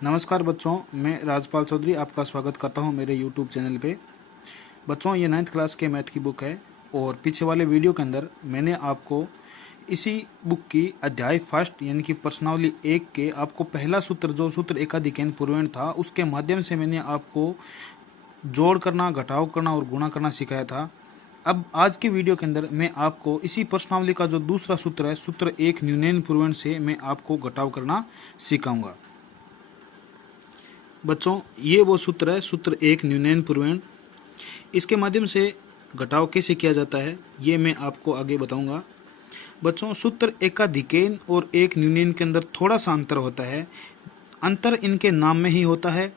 नमस्कार बच्चों, मैं राजपाल चौधरी आपका स्वागत करता हूं मेरे YouTube चैनल पे। बच्चों, ये 9th क्लास के मैथ की बुक है और पीछे वाले वीडियो के अंदर मैंने आपको इसी बुक की अध्याय फर्स्ट यानी कि प्रश्नावली 1 के आपको पहला सूत्र जो सूत्र एकाधिकैन पूर्वेण था उसके माध्यम से मैंने आपको जोड़ करना, घटाव करना और गुणा करना सिखाया था। अब आज के वीडियो के अंदर मैं आपको इसी प्रश्नावली का जो दूसरा सूत्र है सूत्र 1 न्यूनैन पूर्वेण से मैं आपको घटाव करना सिखाऊंगा। बच्चों, ये वो सूत्र है सूत्र 1 न्यूनैन पूर्वेण। इसके माध्यम से घटाव कैसे किया जाता है ये मैं आपको आगे बताऊंगा। बच्चों, सूत्र एकाधिकैन और एक न्यूनैन के अंदर थोड़ा सा अंतर होता है। अंतर इनके नाम में ही होता है।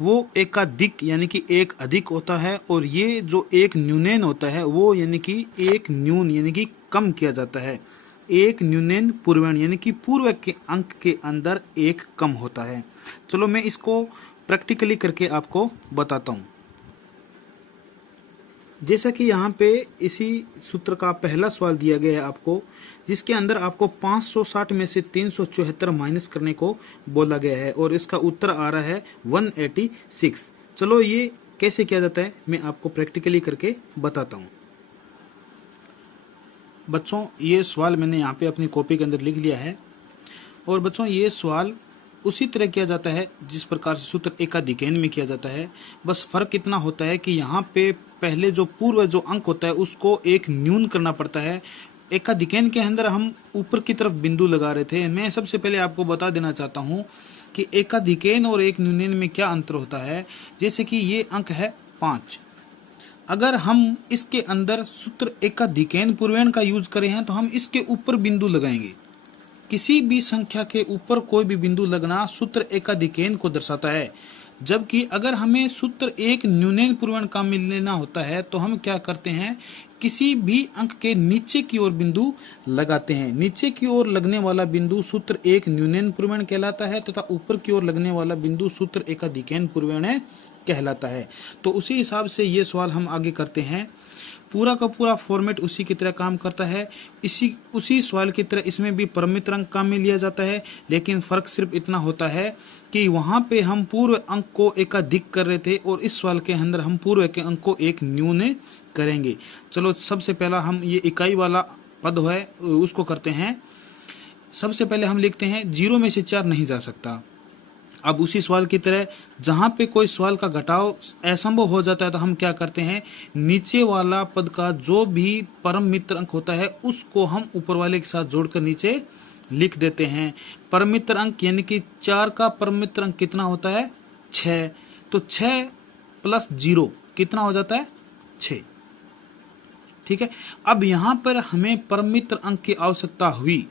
वो एकाधिक यानी कि एक अधिक होता है और ये जो एक न्यूनैन होता है वो यानी कि एक न्यून यानी कि कम किया जाता है। एक न्यूनैन पूर्वेण यानी कि पूर्व के अंक के अंदर एक कम होता है। चलो मैं इसको प्रैक्टिकली करके आपको बताता हूँ। जैसा कि यहाँ पे इसी सूत्र का पहला सवाल दिया गया है आपको, जिसके अंदर आपको 560 में से 374 माइनस करने को बोला गया है और इसका उत्तर आ रहा है 186। चलो ये कैसे किया जाता है मैं आपको प्रैक्टिकली करके बताता हूँ। बच्चों, ये सवाल मैंने यहाँ पे अपनी कॉपी के अंदर लिख लिया है और बच्चों ये सवाल उसी तरह किया जाता है जिस प्रकार से सूत्र एकाधिकैन में किया जाता है। बस फर्क इतना होता है कि यहाँ पे पहले जो पूर्व जो अंक होता है उसको एक न्यून करना पड़ता है। एकाधिकैन के अंदर हम ऊपर की तरफ बिंदु लगा रहे थे। मैं सबसे पहले आपको बता देना चाहता हूँ कि एकाधिकैन और एक न्यूनैन में क्या अंतर होता है। जैसे कि ये अंक है 5, अगर हम इसके अंदर सूत्र एकाधिकैन पूर्वेण का यूज करें हैं तो हम इसके ऊपर बिंदु लगाएंगे। किसी भी संख्या के ऊपर कोई भी बिंदु लगना सूत्र एकाधिकैन को दर्शाता है। जबकि अगर हमें सूत्र एक न्यूनैन पूर्वेण का मिल लेना होता है तो हम क्या करते हैं, किसी भी अंक के नीचे की ओर बिंदु लगाते हैं। नीचे की ओर लगने वाला बिंदु सूत्र एक न्यूनैन पूर्वेण कहलाता है तथा ऊपर की ओर लगने वाला बिंदु सूत्र एकाधिकैन पूर्वेण कहलाता है। तो उसी हिसाब से ये सवाल हम आगे करते हैं। पूरा का पूरा फॉर्मेट उसी की तरह काम करता है। उसी सवाल की तरह इसमें भी परिमित अंक काम में लिया जाता है, लेकिन फर्क सिर्फ इतना होता है कि वहां पे हम पूर्व अंक को एकाधिक कर रहे थे और इस सवाल के अंदर हम पूर्व के अंक को एक न्यून करेंगे। चलो सबसे पहला हम ये इकाई वाला पद है उसको करते हैं। सबसे पहले हम लिखते हैं 0 में से 4 नहीं जा सकता। अब उसी सवाल की तरह जहां पे कोई सवाल का घटाव असंभव हो जाता है तो हम क्या करते हैं, नीचे वाला पद का जो भी परम मित्र अंक होता है उसको हम ऊपर वाले के साथ जोड़कर नीचे लिख देते हैं। परम मित्र अंक यानी कि 4 का परम मित्र अंक कितना होता है, 6। तो 6 + 0 कितना हो जाता है, 6। ठीक है। अब यहां पर हमें परम मित्र अंक की आवश्यकता हुई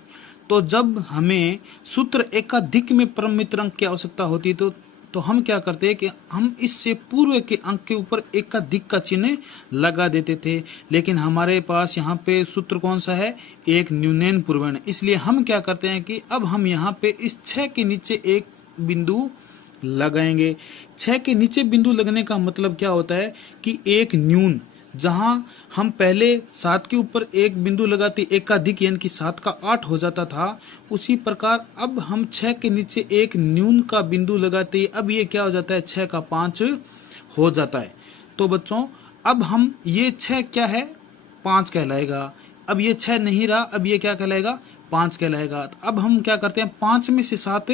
तो जब हमें सूत्र एकाधिक में परम मित्र अंक की आवश्यकता होती तो हम क्या करते हैं कि हम इससे पूर्व के अंक के ऊपर एकाधिक का चिन्ह लगा देते थे। लेकिन हमारे पास यहाँ पे सूत्र कौन सा है, एक न्यूनैन पूर्वेण। इसलिए हम क्या करते हैं कि अब हम यहाँ पे इस 6 के नीचे एक बिंदु लगाएंगे। 6 के नीचे बिंदु लगने का मतलब क्या होता है कि एक न्यून, जहां हम पहले 7 के ऊपर एक बिंदु लगाते एकाधिक यानी कि 7 का 8 हो जाता था, उसी प्रकार अब हम 6 के नीचे एक न्यून का बिंदु लगाते अब ये क्या हो जाता है, 6 का 5 हो जाता है। तो बच्चों अब हम ये 6 क्या है, 5 कहलाएगा। अब ये 6 नहीं रहा, अब ये क्या कहलाएगा, 5 कहलाएगा। अब हम क्या करते हैं, 5 में से 7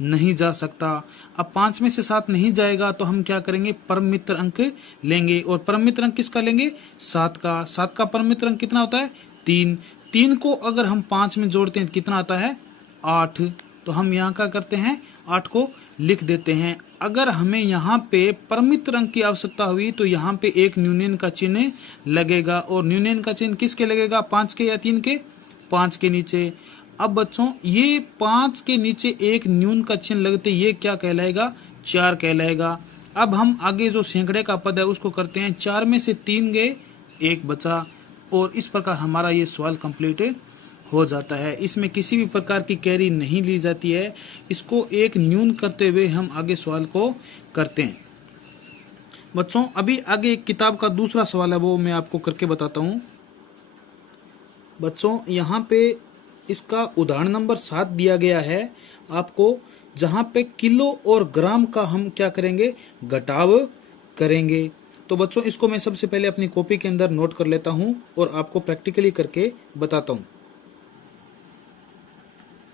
नहीं जा सकता। अब 5 में से 7 नहीं जाएगा तो हम क्या करेंगे, परम मित्र अंक लेंगे। और परम मित्र अंक किसका लेंगे, 7 का। 7 का परम मित्र अंक कितना होता है, 3। 3 को अगर हम 5 में जोड़ते हैं कितना आता है, 8। तो हम यहाँ क्या करते हैं, 8 को लिख देते हैं। अगर हमें यहाँ पे परम मित्र अंक की आवश्यकता हुई तो यहाँ पे एक न्यूनैन का चिन्ह लगेगा। और न्यूनैन का चिन्ह किसके लगेगा, 5 के या 3 के, 5 के नीचे। अब बच्चों ये 5 के नीचे एक न्यून का चिन्ह लगते ये क्या कहलाएगा, 4 कहलाएगा। अब हम आगे जो सैकड़े का पद है उसको करते हैं। 4 में से 3 गए, 1 बचा और इस प्रकार हमारा ये सवाल कंप्लीट हो जाता है। इसमें किसी भी प्रकार की कैरी नहीं ली जाती है। इसको एक न्यून करते हुए हम आगे सवाल को करते हैं। बच्चों अभी आगे एक किताब का दूसरा सवाल है वो मैं आपको करके बताता हूँ। बच्चों यहाँ पे इसका उदाहरण नंबर 7 दिया गया है आपको, जहां पे किलो और ग्राम का हम क्या करेंगे, घटाव करेंगे। तो बच्चों इसको मैं सबसे पहले अपनी कॉपी के अंदर नोट कर लेता हूं और आपको प्रैक्टिकली करके बताता हूं।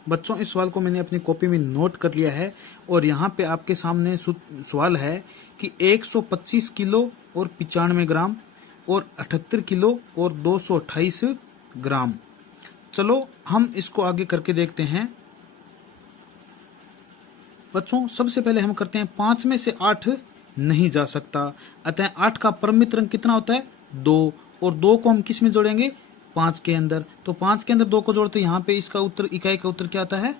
बच्चों इस सवाल को मैंने अपनी कॉपी में नोट कर लिया है और यहाँ पे आपके सामने सवाल है कि 125 किलो और 95 ग्राम और 78 किलो और 228 ग्राम। चलो हम इसको आगे करके देखते हैं। बच्चों सबसे पहले हम करते हैं 5 में से 8 नहीं जा सकता, अतः 8 का परमित अंक कितना होता है, 2, और 2 को हम किस में जोड़ेंगे, 5 के अंदर। तो 5 के अंदर 2 को जोड़ते यहाँ पे इसका उत्तर, इकाई का उत्तर क्या आता है,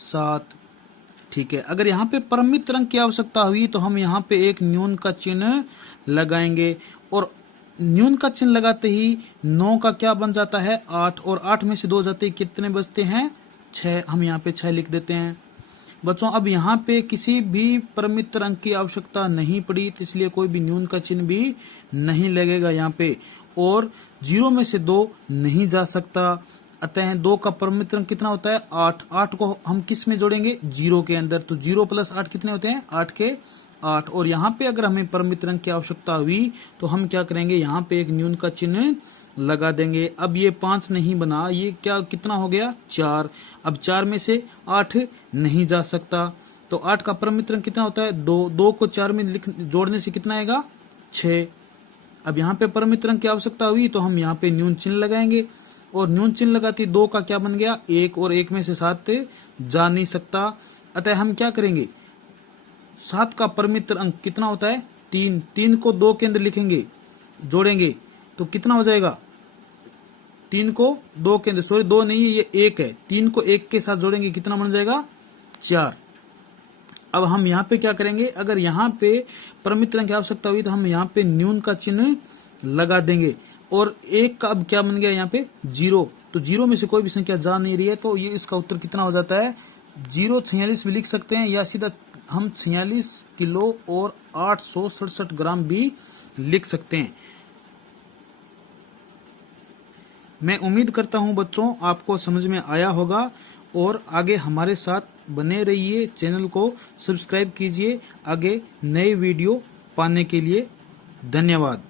7। ठीक है, अगर यहाँ पे परमित अंक की आवश्यकता हुई तो हम यहाँ पे एक न्यून का चिन्ह लगाएंगे और न्यून का चिन्ह लगाते ही 9 का क्या बन जाता है, 8, और 8 में से 2 जाते ही कितने बचते हैं, 6। हम यहाँ पे 6 लिख देते हैं। बच्चों अब यहाँ पे किसी भी परमित अंक की आवश्यकता नहीं पड़ी, तो इसलिए कोई भी न्यून का चिन्ह भी नहीं लगेगा यहाँ पे, और 0 में से 2 नहीं जा सकता, अतः 2 का परमित अंक कितना होता है, 8। 8 को हम किस में जोड़ेंगे, 0 के अंदर। तो 0 + 8 कितने होते हैं, 8 के 8। और यहाँ पे अगर हमें परमित अंक की आवश्यकता हुई तो हम क्या करेंगे, यहाँ पे एक न्यून का चिन्ह लगा देंगे। अब ये 5 नहीं बना, ये क्या कितना हो गया, 4। अब 4 में से 8 नहीं जा सकता, तो 8 का परमित अंक कितना होता है, 2। 2 को 4 में जोड़ने से कितना आएगा, 6। अब यहाँ पे परमित अंक की आवश्यकता हुई तो हम यहाँ पे न्यून चिन्ह लगाएंगे, और न्यून चिन्ह लगाती 2 का क्या बन गया, 1, और 1 में से 7 जा नहीं सकता, अतः हम क्या करेंगे, 7 का परमित अंक कितना होता है, 3। 3 को 2 के अंदर लिखेंगे, जोड़ेंगे तो कितना हो जाएगा, 3 को 2 के अंदर, सॉरी 2 नहीं है, ये 1 है, 3 को 1 के साथ जोड़ेंगे कितना बन जाएगा, 4। अब हम यहाँ पे क्या करेंगे, अगर यहाँ पे परमित अंक की आवश्यकता हुई तो हम यहाँ पे न्यून का चिन्ह लगा देंगे, और 1 का अब क्या बन गया यहाँ पे, 0। तो 0 में से कोई भी संख्या जा नहीं रही है, तो ये इसका उत्तर कितना हो जाता है, 046 भी लिख सकते हैं, या सीधा हम 46 किलो और 867 ग्राम भी लिख सकते हैं। मैं उम्मीद करता हूं बच्चों आपको समझ में आया होगा, और आगे हमारे साथ बने रहिए, चैनल को सब्सक्राइब कीजिए आगे नए वीडियो पाने के लिए। धन्यवाद।